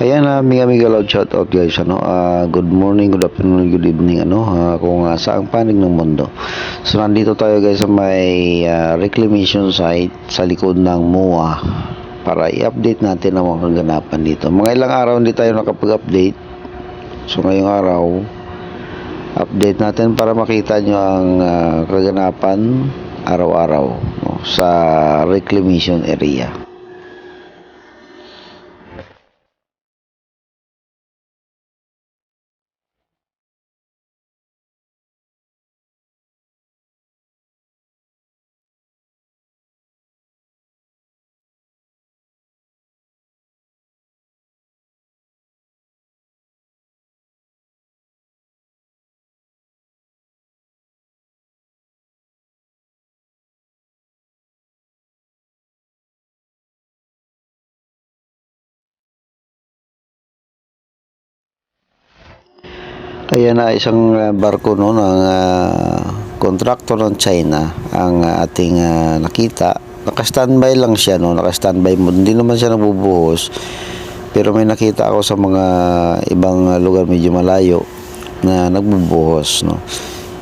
Ayan, amiga loud shout out guys, good morning, good afternoon, good evening, kung saang panig ng mundo. So nandito tayo guys sa may reclamation site sa likod ng MOA para i-update natin ang mga kaganapan dito. Mga ilang araw hindi tayo nakapag-update. So ngayong araw, update natin para makita nyo ang kaganapan araw-araw, no, sa reclamation area. Ayan na isang barko no ng kontraktor ng China ang ating nakita. Naka-standby lang siya no, naka-standby mo. Hindi naman siya nabubuhos. Pero may nakita ako sa mga ibang lugar medyo malayo na nagbubuhos no.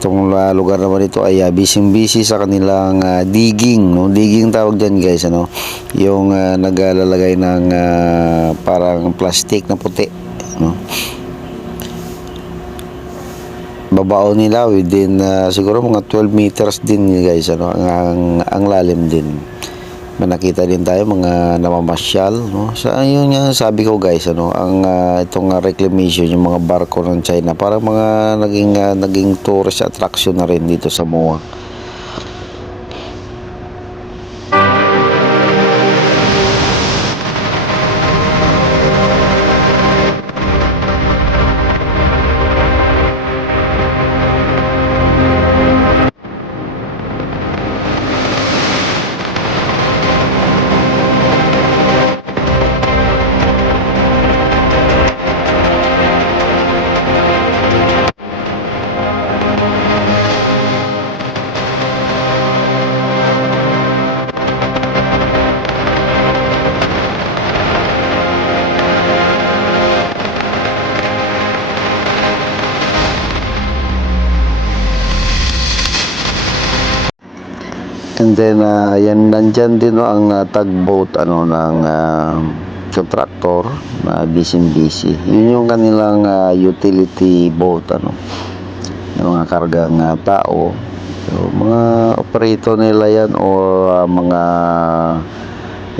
Itong lugar naman ito ay busy sa kanilang digging no. Digging tawag diyan guys ano. Yung naglalagay ng parang plastic na puti no. Babao nila within siguro mga 12 meters din guys ano ang lalim din. May nakita din tayo mga namamasyal no. So ayun nga sabi ko guys ano ang itong reclamation yung mga barko ng China para mga naging tourist attraction na rin dito sa MOA. And then yan nandyan din no, ang tugboat ano ng contractor na busy. Yun yung kanilang utility boat ano. Yung mga kargang tao. So, mga operator nila yan o mga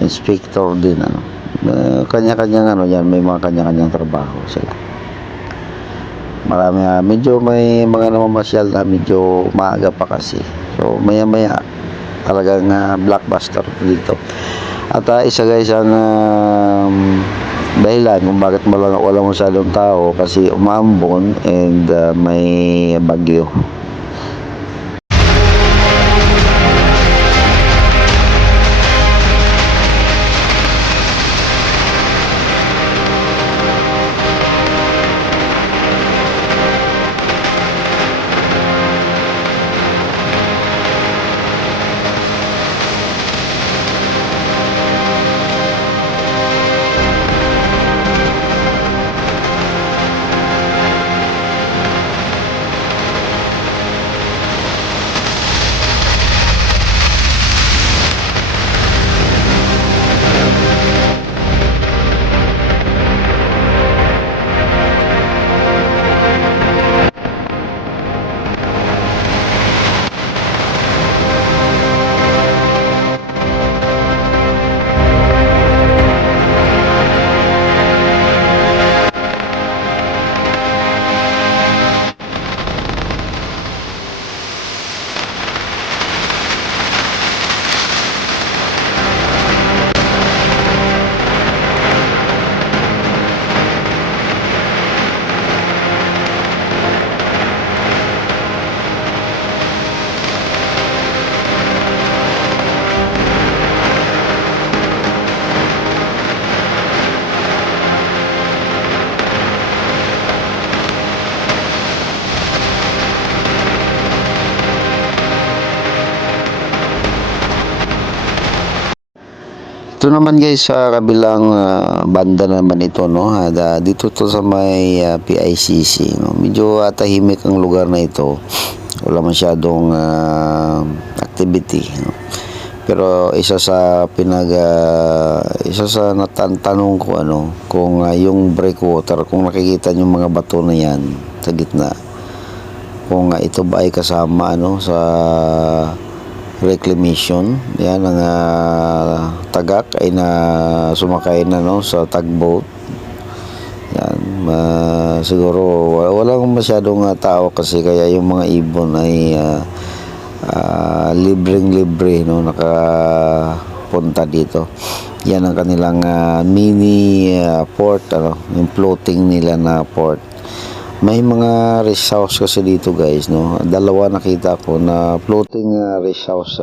inspector din ano. Kanya-kanyang ano yan, may mga kanya-kanyang trabaho sila. Marami medyo may mga namamasyal na medyo maaga pa kasi. So maya-maya talagang blockbuster dito. At isa guys ang dahilan kung bakit wala masyadong tao kasi umambon and may bagyo. Ito naman guys sa kabilang banda naman ito, no. Dito to sa may PICC, no. Medyo tahimik ang lugar na ito. Wala masyadong activity, no. Pero isa sa natanong ko kung yung breakwater, kung nakikita niyo mga bato na yan sa gitna, kung ito ba ay kasama sa reclamation. Yan ang tagak ay na sumakay na sa tugboat. Yan, siguro walang masyadong tao kasi, kaya yung mga ibon ay libreng-libre nakapunta dito. Yan ang kanilang mini port, yung floating nila na port. May mga rest house kasi dito guys, no. Dalawa nakita ko na floating rest house